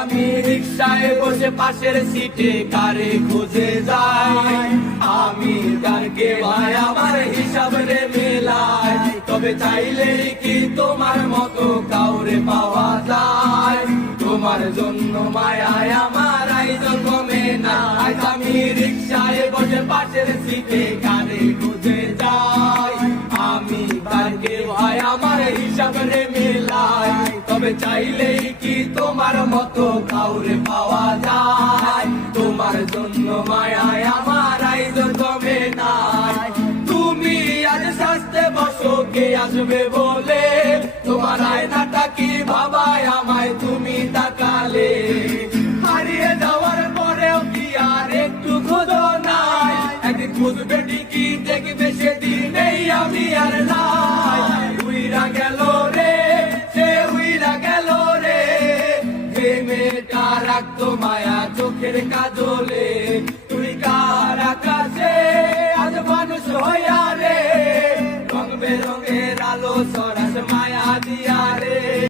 আমি রিক্সায় বসে পাশের সিটে কারে খুঁজে যাই, আমি কারকে ভাই আমার হিসাব রে মেলাই। তবে চাইলে কি তোমার মতো কাউরে পাওয়া যায়, তোমার জন্য মায়ায় আমার আয়োজন কমে না। আমি রিক্সায় বসে পাশের সিটে কারে খুঁজে যাই, আমি কারকে ভাই আমার হিসাব রে মেলাই। তবে চাইলেই কি তোমার মতো কাউরে পাওয়া যায়, তোমার জন্য মায়ায় আমার আয়োজন কমে নাই। তুমি আজ সাজতে বসো কে আসবে বলে, তোমার আয়নাটা কি ভাবায় আমায় তুমি তাকালে। হারিয়ে যাওয়ার পরেও কি আর একটু খোঁজো নাই, একদিন খুঁজবে ঠিকই দেখবে সেদিনেই আমি আর নাই। উইরা গেল রে সে উইরা গেল রে, যে মেয়েটা রাখতো মায়া চোখের কাজলে। তুই কার আকাশে আজ মানুষ হইয়া রে, রং বেরঙের আলো ছড়া